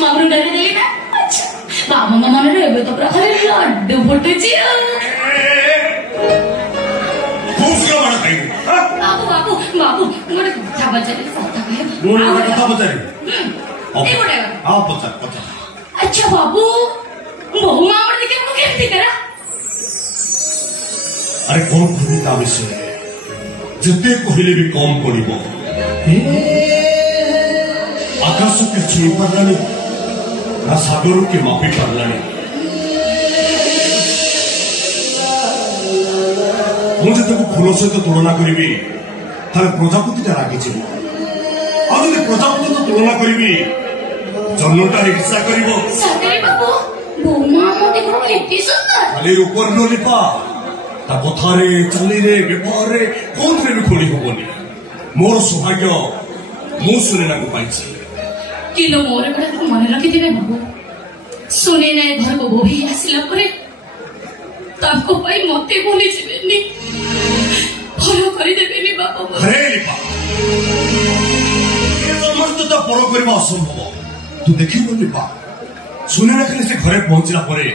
मामू डरे देली ना अच्छा बाबा मामा ने एबे तो पूरा खाली लड्डू फुटुची खूब बड़ा खाई बाबू बाबू बाबू मोरे कथा बचारी कथा कहे मोरे कथा बचारी ए मोरे आ पचा पचा अच्छा बाबू बहु मामा देखे मु केमती करा अरे कौन कहबी ता विषय जते कहले भी कम पड़िबो आकाश के छुई पारलानी ना सागर के मापी पारलानी मुझे तो फूल सहित तुलना करी प्रजापति रागी आदि प्रजापति तो तुलना करी जन्मटा हिंसा कर खाली ऊपर न लिपा कथारे चालीरे व्यवहार कौन भी खोली हबनी मोर सौभाग्य मु सुनेना को पाइछि किलो मोर कड़ा को मन रखि दिबे बाबू सुने नै घर को बोही आसिला परे ताको पाई मते बोली जिबेनी फॉलो करि देबेनी बाबू अरे लिपा ये समस्त तो फॉलो करबा असंभव तू देखि न लिपा सुनेना खाली से घरे पहुंचला परे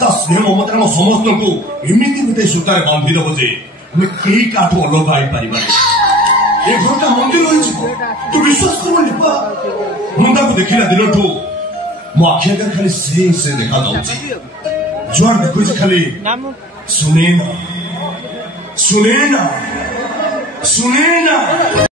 ता स्नेह ममता हम समस्त को एमिति गुटे सुतारे बांधी दबो जे हमें केई काठो अलग आई परिबा ए घरटा मंदिर होई छी तू विश्वास करबो लिपा मुंडा को देखिला दिनठू मो आखि अगर खाली से देखा दउची जुआर देखो खाली सुने ना